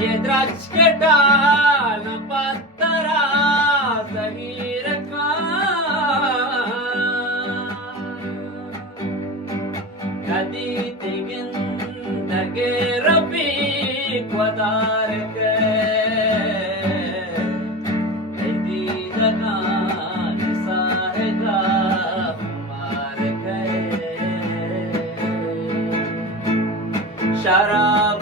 ये द्राक्ष के डाल पत्तरा जहीर का कदी तिगिंदगे रबी क्वदार के शराब